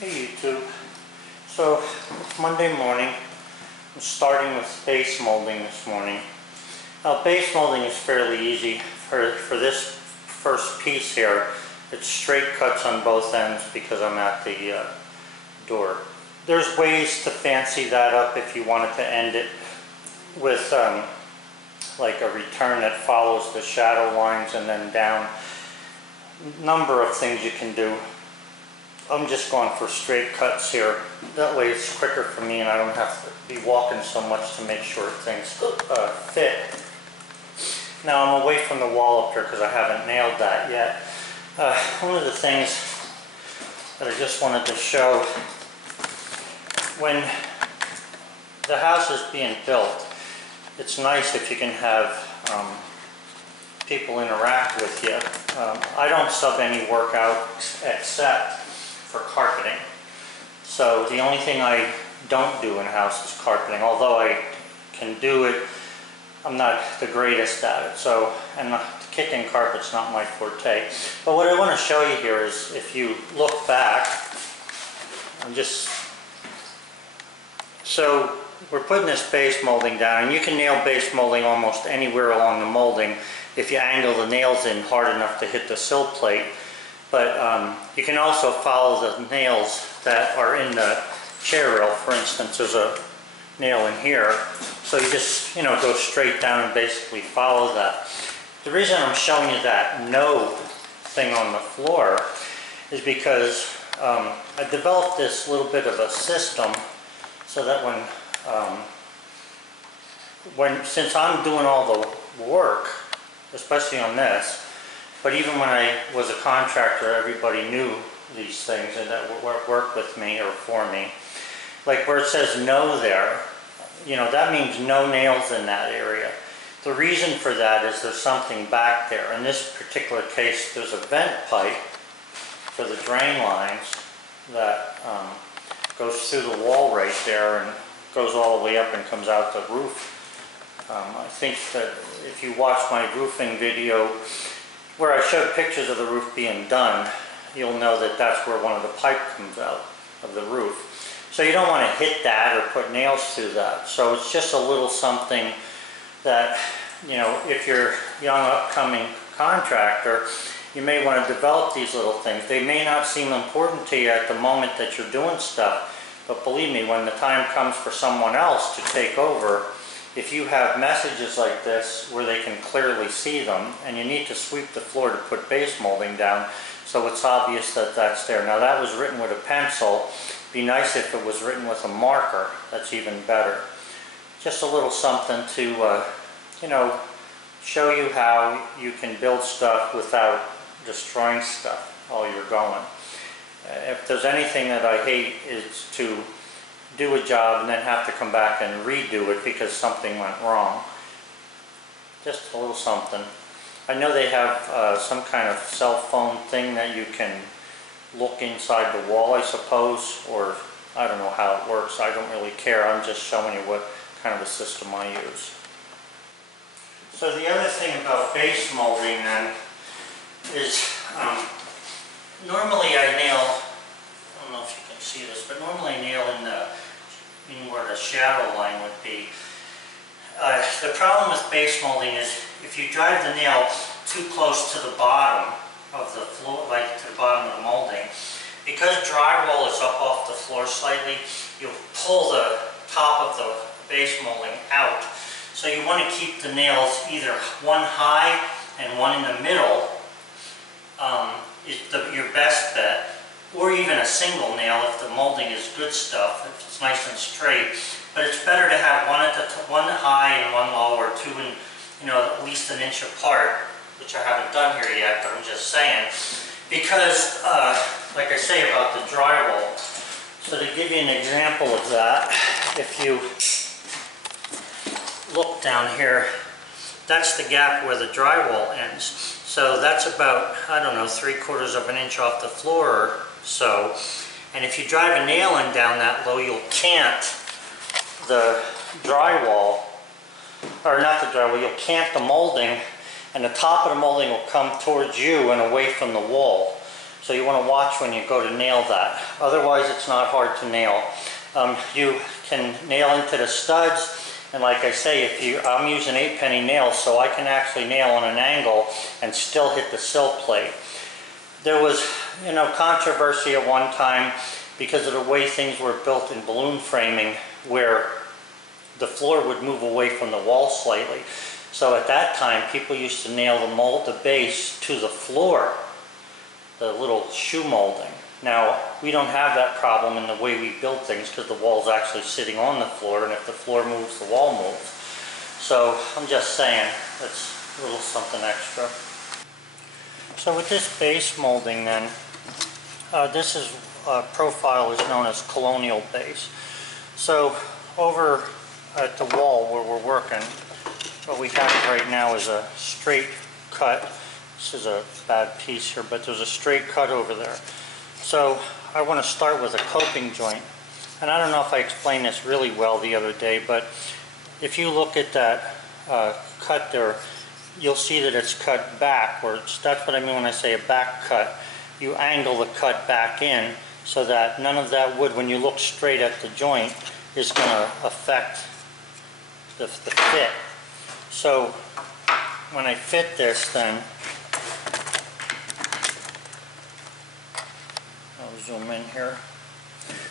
Hey YouTube. So it's Monday morning. I'm starting with base molding this morning. Now base molding is fairly easy. For this first piece here, it's straight cuts on both ends because I'm at the door. There's ways to fancy that up if you wanted to end it with like a return that follows the shadow lines and then down. Number of things you can do. I'm just going for straight cuts here. That way it's quicker for me and I don't have to be walking so much to make sure things fit. Now I'm away from the wall up here because I haven't nailed that yet. One of the things that I just wanted to show, when the house is being built, it's nice if you can have people interact with you. I don't sub any work out except for carpeting. So the only thing I don't do in a house is carpeting. Although I can do it, I'm not the greatest at it. So, and kicking carpet's not my forte. But what I want to show you here is, if you look back, so we're putting this base molding down, and you can nail base molding almost anywhere along the molding if you angle the nails in hard enough to hit the sill plate. But you can also follow the nails that are in the chair rail. For instance, there's a nail in here. So you just, go straight down and basically follow that. The reason I'm showing you that no thing on the floor is because I developed this little bit of a system so that since I'm doing all the work, especially on this, but even when I was a contractor, everybody knew these things and that worked with me or for me. Like where it says no there, that means no nails in that area. The reason for that is there's something back there. In this particular case, there's a vent pipe for the drain lines that goes through the wall right there and goes all the way up and comes out the roof. I think that if you watch my roofing video, where I showed pictures of the roof being done, you'll know that that's where one of the pipe comes out of the roof. So you don't want to hit that or put nails through that. So it's just a little something that, if you're a young upcoming contractor, you may want to develop these little things. They may not seem important to you at the moment that you're doing stuff, but believe me, when the time comes for someone else to take over, if you have messages like this where they can clearly see them, and you need to sweep the floor to put base molding down so it's obvious that that's there. Now that was written with a pencil. It'd be nice if it was written with a marker. That's even better. Just a little something to, show you how you can build stuff without destroying stuff while you're going. If there's anything that I hate, is to do a job and then have to come back and redo it because something went wrong. Just a little something. I know they have some kind of cell phone thing that you can look inside the wall, I suppose, or I don't know how it works. I don't really care. I'm just showing you what kind of a system I use. So the other thing about base molding then is normally I nail, I don't know if you can see this, but normally I nail in where the shadow line would be. The problem with base molding is if you drive the nail too close to the bottom of the floor, like to the bottom of the molding, because drywall is up off the floor slightly, you'll pull the top of the base molding out. So you want to keep the nails either one high and one in the middle is your best bet, or even a single nail if the molding is good stuff, if it's nice and straight. But it's better to have one high and one low, or two and at least an inch apart, which I haven't done here yet, but I'm just saying, because like I say about the drywall. So to give you an example of that, if you look down here, that's the gap where the drywall ends. So that's about, I don't know, 3/4 of an inch off the floor or so. And if you drive a nail in down that low, you'll cant the drywall, or not the drywall, you'll cant the molding, and the top of the molding will come towards you and away from the wall. So you want to watch when you go to nail that. Otherwise it's not hard to nail. You can nail into the studs, and like I say, I'm using 8-penny nails, so I can actually nail on an angle and still hit the sill plate. There was, controversy at one time because of the way things were built in balloon framing, where the floor would move away from the wall slightly. So at that time, people used to nail the base to the floor, the little shoe molding. Now, we don't have that problem in the way we build things because the wall's actually sitting on the floor, and if the floor moves, the wall moves. So I'm just saying, that's a little something extra. So with this base molding then, this is profile is known as colonial base. So over at the wall where we're working, what we have right now is a straight cut. This is a bad piece here, but there's a straight cut over there. So I want to start with a coping joint. And I don't know if I explained this really well the other day, but if you look at that cut there, you'll see that it's cut backwards. That's what I mean when I say a back cut. You angle the cut back in so that none of that wood, when you look straight at the joint, is going to affect the fit. So when I fit this, then I'll zoom in here.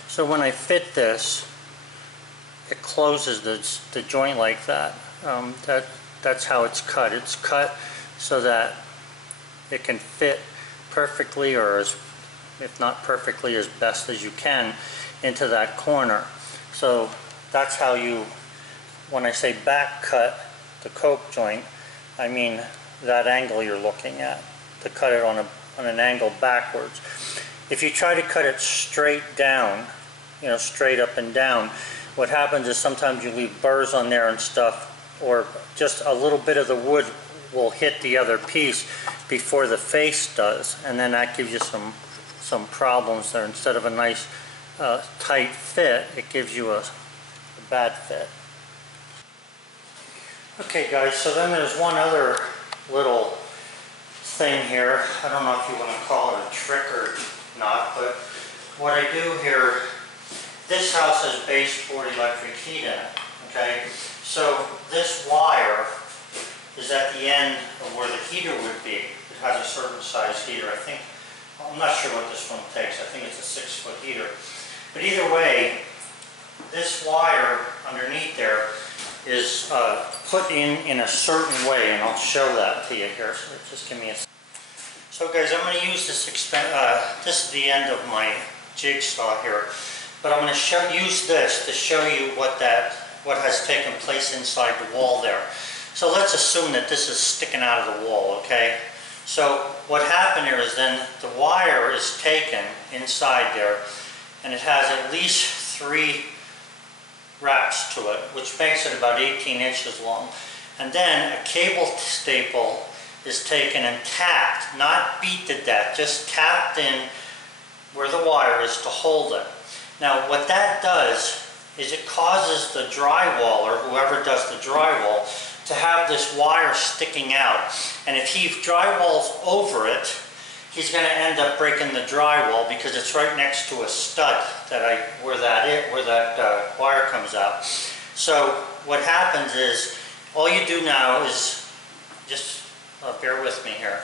So when I fit this, it closes the joint like that. That's how it's cut. It's cut so that it can fit perfectly, or as, if not perfectly, as best as you can into that corner. So that's how you, when I say back cut the cope joint, I mean that angle you're looking at, to cut it on an angle backwards. If you try to cut it straight down, straight up and down, what happens is sometimes you leave burrs on there and stuff, or just a little bit of the wood will hit the other piece before the face does, and then that gives you some problems there. Instead of a nice tight fit, it gives you a bad fit. Okay guys, so then there's one other little thing here. I don't know if you want to call it a trick or not, but what I do here, this house has baseboard electric heat in it, okay? So this wire is at the end of where the heater would be. It has a certain size heater. I'm not sure what this one takes. I think it's a 6-foot heater. But either way, this wire underneath there is put in a certain way, and I'll show that to you here. So just give me a second. So guys, I'm going to use this this is the end of my jigsaw here, but I'm going to use this to show you what has taken place inside the wall there. So let's assume that this is sticking out of the wall, okay? So what happened here is then the wire is taken inside there, and it has at least 3 wraps to it, which makes it about 18 inches long. And then a cable staple is taken and tapped, not beat to death, just tapped in where the wire is to hold it. Now what that does is it causes the drywaller, whoever does the drywall, to have this wire sticking out. And if he drywalls over it, he's going to end up breaking the drywall because it's right next to a stud where that wire comes out. So what happens is, all you do now is, just bear with me here.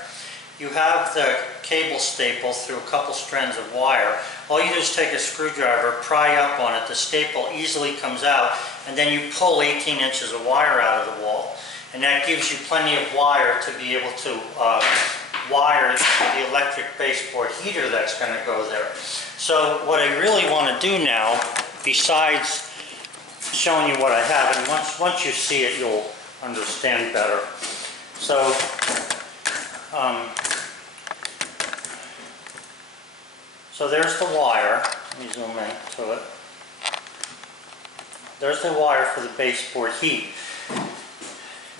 You have the cable staple through a couple strands of wire. All you do is take a screwdriver, pry up on it, the staple easily comes out, and then you pull 18 inches of wire out of the wall. And that gives you plenty of wire to be able to wire the electric baseboard heater that's going to go there. So what I really want to do now, besides showing you what I have, and once you see it, you'll understand better. So there's the wire. Let me zoom in to it. There's the wire for the baseboard heat.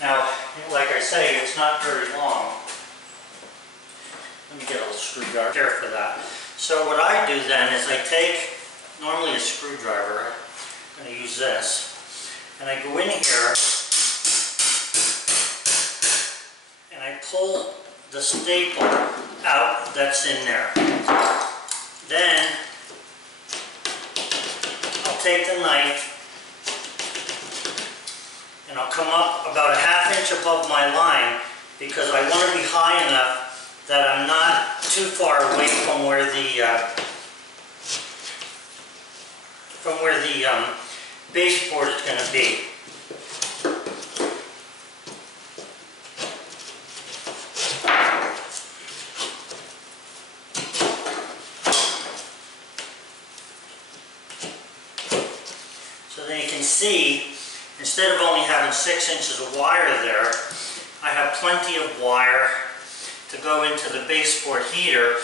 Now, like I say, it's not very long. Let me get a little screwdriver here for that. So what I do then is I take, normally a screwdriver, I'm going to use this, and I go in here and I pull the staple out that's in there. Then I'll take the knife and I'll come up about a ½ inch above my line, because I want to be high enough that I'm not too far away from where the baseboard is going to be. So then you can see, instead of only having 6 inches of wire there, I have plenty of wire to go into the baseboard heater,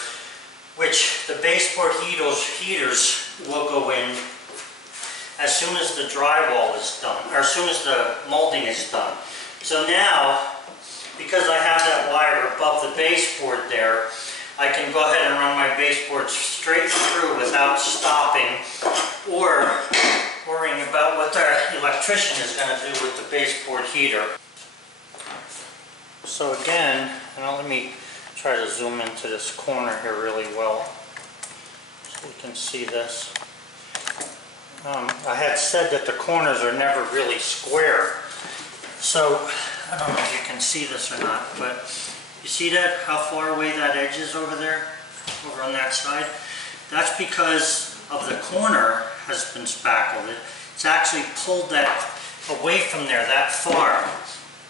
which the baseboard heaters will go in as soon as the drywall is done, or as soon as the molding is done. So now, because I have that wire above the baseboard there, I can go ahead and run my baseboard straight through without stopping or worrying about what the electrician is going to do with the baseboard heater. So again, now let me try to zoom into this corner here really well so you can see this. I had said that the corners are never really square. So I don't know if you can see this or not, but you see that, how far away that edge is over there, over on that side? That's because of the corner has been spackled. It's actually pulled that away from there that far.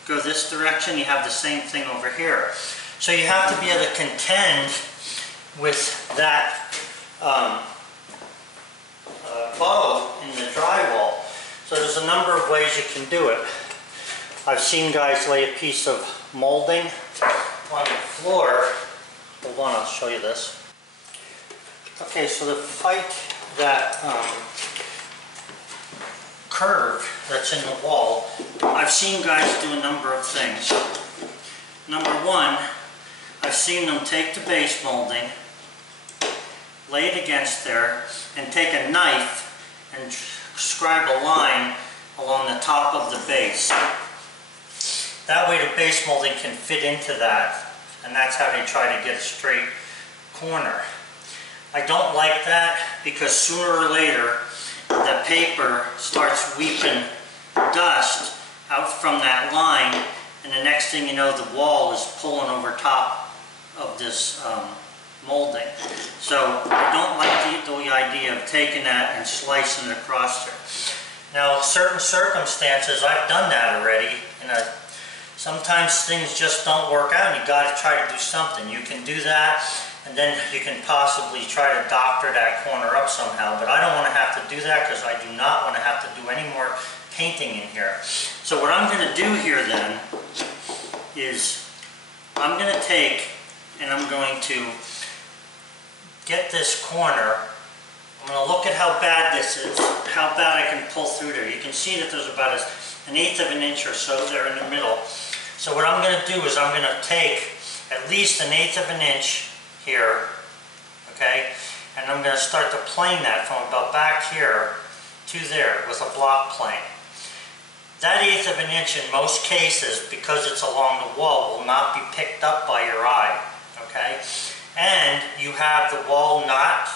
Go this direction, you have the same thing over here. So you have to be able to contend with that bow in the drywall. So there's a number of ways you can do it. I've seen guys lay a piece of molding on the floor. Hold on, I'll show you this. Okay, so to fight that curve that's in the wall, I've seen guys do a number of things. Number one, I've seen them take the base molding, lay it against there, and take a knife and scribe a line along the top of the base. That way the base molding can fit into that, and that's how they try to get a straight corner. I don't like that because sooner or later the paper starts weeping dust out from that line, and the next thing you know, the wall is pulling over top of this molding. So I don't like the idea of taking that and slicing it across there. Now, certain circumstances, I've done that already, and sometimes things just don't work out, and you got to try to do something. You can do that, and then you can possibly try to doctor that corner up somehow, but I don't want to have to do that because I do not want to have to do any more painting in here. So what I'm going to do here then is I'm going to take and I'm going to get this corner. I'm going to look at how bad this is, how bad I can pull through there. You can see that there's about 1/8 of an inch or so there in the middle. So what I'm going to do is I'm going to take at least 1/8 of an inch here, okay, and I'm going to start to plane that from about back here to there with a block plane. That 1/8 of an inch in most cases, because it's along the wall, will not be picked up by your eye, okay, and you have the wall not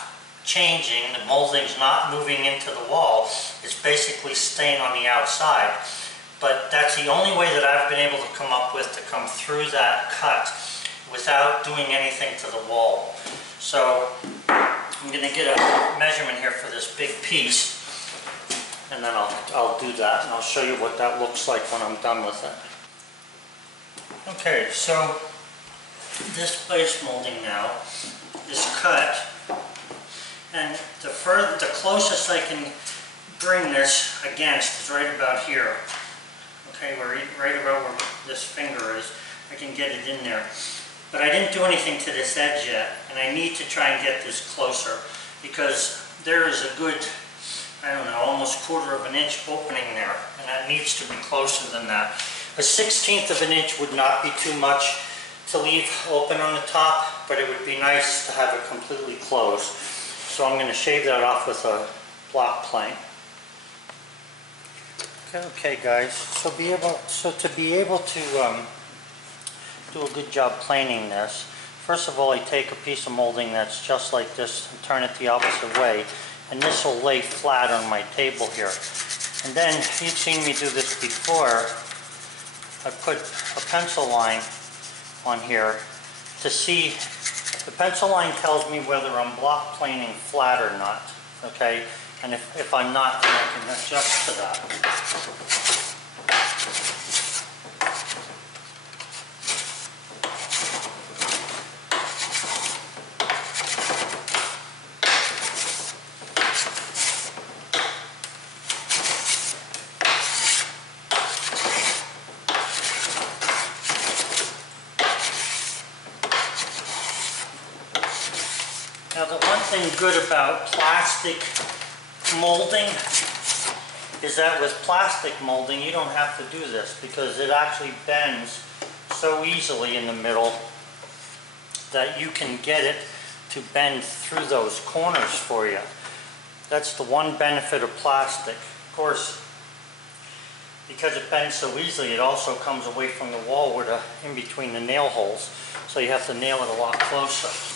changing, the molding's not moving into the wall, it's basically staying on the outside. But that's the only way that I've been able to come up with to come through that cut without doing anything to the wall. So I'm going to get a measurement here for this big piece, and then I'll do that, and I'll show you what that looks like when I'm done with it. Okay, so this base molding now is cut, and the closest I can bring this against is right about here. Okay, right about where this finger is, I can get it in there. But I didn't do anything to this edge yet, and I need to try and get this closer because there is a good, I don't know, almost 1/4 of an inch opening there, and that needs to be closer than that. A 1/16 of an inch would not be too much to leave open on the top, but it would be nice to have it completely closed. So I'm going to shave that off with a block plane. Okay guys, so to be able to do a good job planing this. First of all, I take a piece of molding that's just like this and turn it the opposite way, and this will lay flat on my table here. And then, you've seen me do this before, I put a pencil line on here to see, the pencil line tells me whether I'm block planing flat or not, okay? And if I'm not, then I can adjust to that. Now the one thing good about plastic molding is that with plastic molding you don't have to do this because it actually bends so easily in the middle that you can get it to bend through those corners for you. That's the one benefit of plastic. Of course, because it bends so easily, it also comes away from the wall where in between the nail holes, so you have to nail it a lot closer.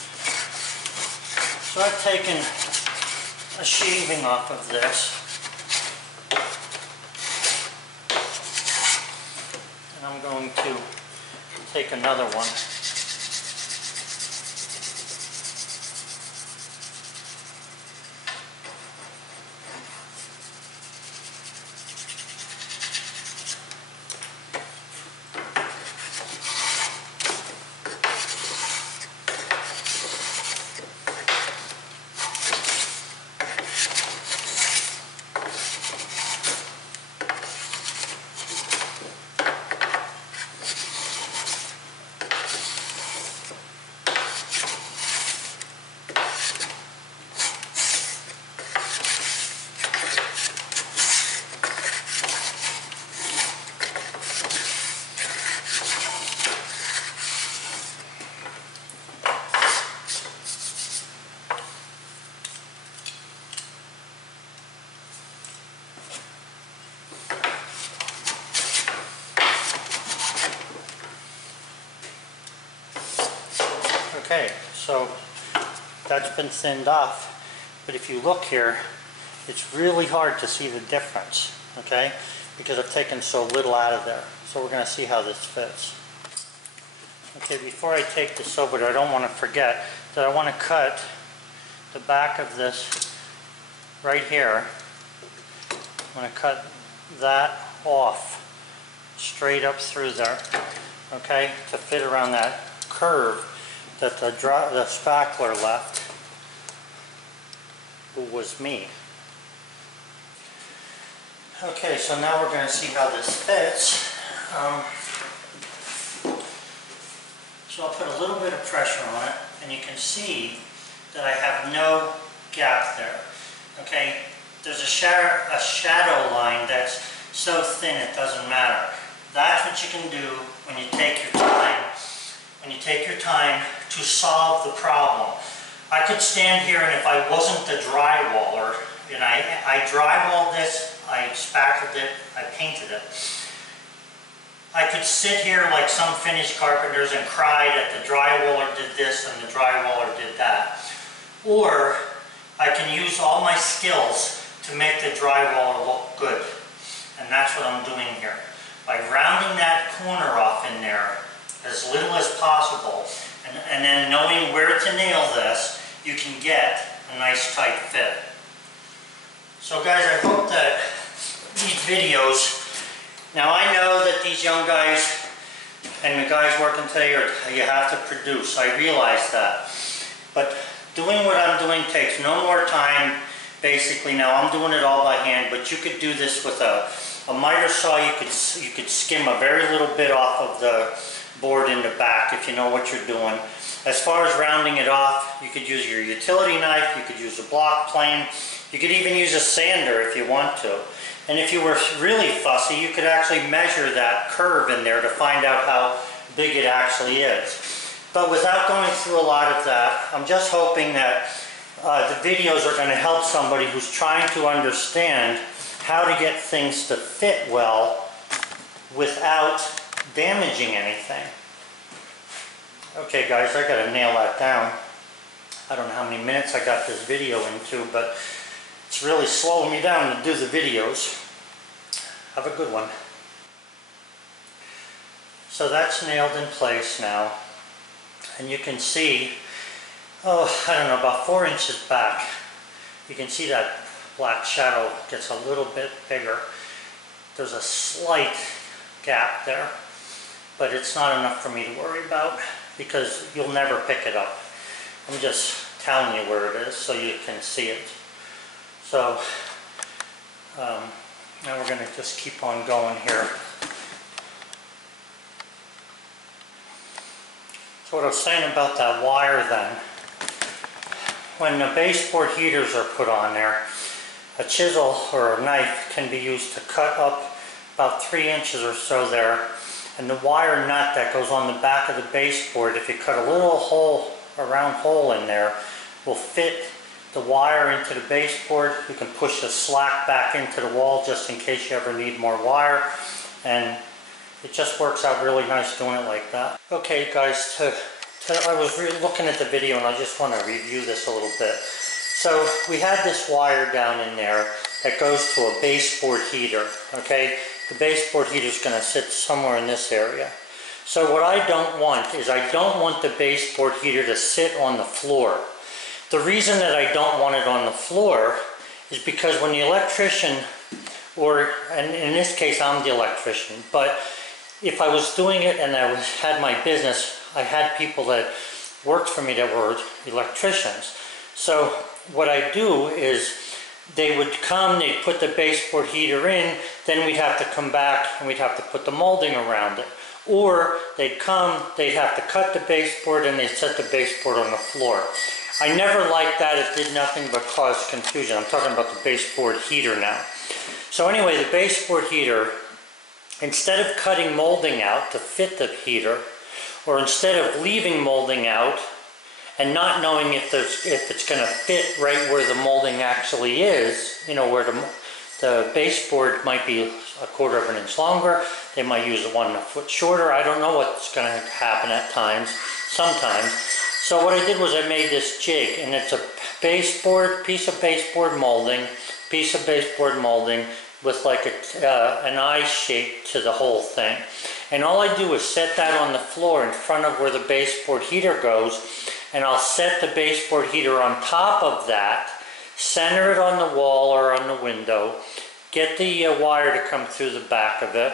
So I've taken a shaving off of this, and I'm going to take another one. Okay, so that's been thinned off, but if you look here, it's really hard to see the difference, okay, because I've taken so little out of there. So we're going to see how this fits. Okay, before I take this over, I don't want to forget that I want to cut the back of this right here. I'm going to cut that off straight up through there, okay, to fit around that curve that the spackler left, who was me. Okay, so now we're going to see how this fits. So I'll put a little bit of pressure on it, and you can see that I have no gap there. Okay, there's a shadow line that's so thin it doesn't matter. That's what you can do when you take your time. When you take your time to solve the problem. I could stand here, and if I wasn't the drywaller, and I drywalled this, I spackled it, I painted it. I could sit here like some finished carpenters and cry that the drywaller did this and the drywaller did that. Or I can use all my skills to make the drywaller look good. And that's what I'm doing here. By rounding that corner off in there as little as possible, and then knowing where to nail this, you can get a nice tight fit. So guys, I hope that these videos, now I know that these young guys and the guys working today, you have to produce, I realize that. But doing what I'm doing takes no more time, basically. Now I'm doing it all by hand, but you could do this with a miter saw. You could skim a very little bit off of the board in the back if you know what you're doing. As far as rounding it off, you could use your utility knife, you could use a block plane, you could even use a sander if you want to. And if you were really fussy, you could actually measure that curve in there to find out how big it actually is. But without going through a lot of that, I'm just hoping that the videos are going to help somebody who's trying to understand how to get things to fit well without damaging anything. Okay guys, I gotta nail that down. I don't know how many minutes I got this video into, but it's really slowing me down to do the videos. Have a good one. So that's nailed in place now. And you can see, I don't know, about 4 inches back, you can see that black shadow gets a little bit bigger. There's a slight gap there, but it's not enough for me to worry about because you'll never pick it up. I'm just telling you where it is so you can see it. So now we're going to just keep on going here. So what I was saying about that wire then, when the baseboard heaters are put on there, a chisel or a knife can be used to cut up about 3 inches or so there, and the wire nut that goes on the back of the baseboard, if you cut a little hole, a round hole in there, will fit the wire into the baseboard. You can push the slack back into the wall just in case you ever need more wire, and it just works out really nice doing it like that. Okay guys, I was looking at the video and I just want to review this a little bit. So we had this wire down in there that goes to a baseboard heater, okay? The baseboard heater is going to sit somewhere in this area. So what I don't want is I don't want the baseboard heater to sit on the floor. The reason that I don't want it on the floor is because when the electrician, and in this case I'm the electrician, but if I was doing it and I had my business, I had people that worked for me that were electricians. So what I do is they would come, they'd put the baseboard heater in, then we'd have to come back and we'd have to put the molding around it. Or they'd come, they'd have to cut the baseboard and they'd set the baseboard on the floor. I never liked that. It did nothing but cause confusion. I'm talking about the baseboard heater now. So anyway, the baseboard heater, instead of cutting molding out to fit the heater, or instead of leaving molding out and not knowing if it's going to fit right where the molding actually is, you know, where the baseboard might be 1/4 of an inch longer, they might use one a foot shorter, I don't know what's going to happen at times, sometimes. So what I did was I made this jig, and it's a piece of baseboard molding with like an eye shape to the whole thing. And all I do is set that on the floor in front of where the baseboard heater goes, and I'll set the baseboard heater on top of that, center it on the wall or on the window, get the wire to come through the back of it,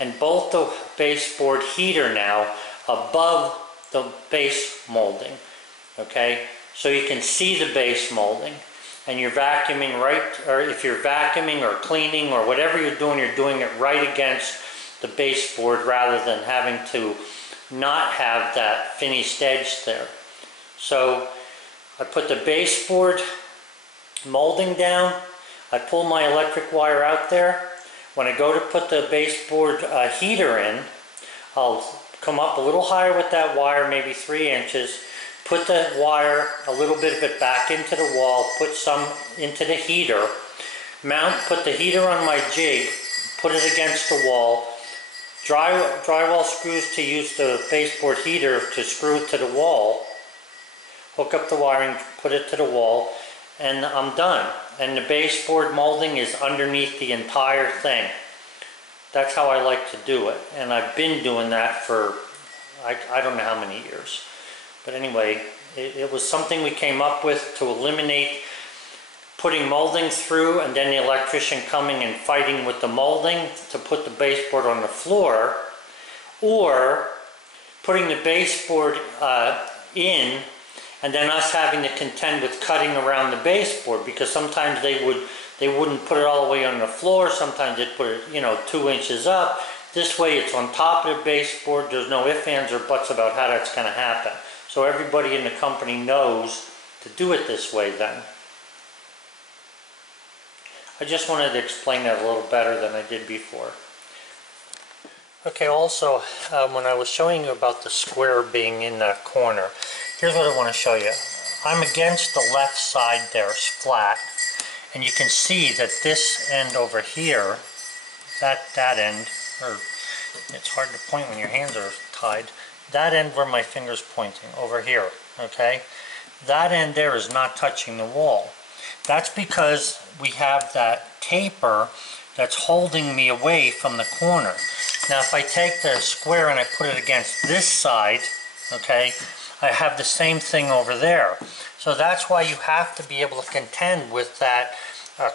and bolt the baseboard heater now above the base molding, okay? So you can see the base molding, and you're vacuuming right, or if you're vacuuming or cleaning or whatever you're doing it right against the baseboard rather than having to not have that finished edge there. So I put the baseboard molding down, I pull my electric wire out there. When I go to put the baseboard heater in, I'll come up a little higher with that wire, maybe 3 inches, put the wire, a little bit of it back into the wall, put some into the heater, put the heater on my jig, put it against the wall, drywall screws to use the baseboard heater to screw it to the wall, hook up the wiring, put it to the wall, and I'm done. And the baseboard molding is underneath the entire thing. That's how I like to do it, and I've been doing that for I don't know how many years. But anyway, it was something we came up with to eliminate putting molding through and then the electrician coming and fighting with the molding to put the baseboard on the floor, or putting the baseboard in and then us having to contend with cutting around the baseboard, because sometimes they wouldn't put it all the way on the floor, sometimes they'd put it, you know, 2 inches up. This way it's on top of the baseboard, there's no ifs, ands, or buts about how that's going to happen. So everybody in the company knows to do it this way then. I just wanted to explain that a little better than I did before. Okay, also, when I was showing you about the square being in that corner, here's what I want to show you. I'm against the left side there, it's flat, and you can see that this end over here, that end, or it's hard to point when your hands are tied, that end where my finger's pointing, over here, okay? That end there is not touching the wall. That's because we have that taper that's holding me away from the corner. Now if I take the square and I put it against this side, okay, I have the same thing over there. So that's why you have to be able to contend with that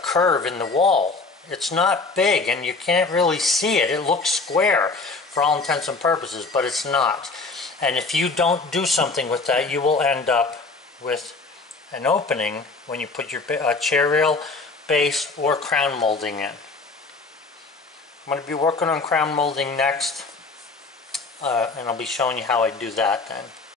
curve in the wall. It's not big and you can't really see it. It looks square for all intents and purposes, but it's not. And if you don't do something with that, you will end up with an opening when you put your chair rail, base, or crown molding in. I'm going to be working on crown molding next, and I'll be showing you how I do that then.